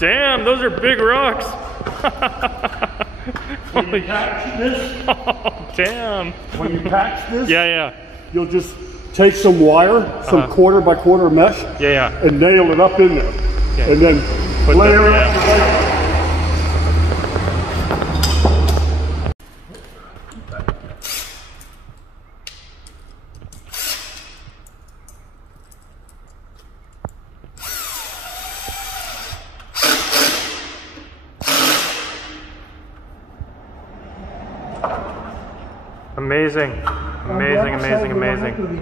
Damn, those are big rocks. When you patch this, oh, damn. when you patch this, yeah, you'll just take some wire, some quarter by quarter mesh, and nail it up in there. Okay. And then Put layer the, it. Amazing, amazing, amazing, amazing.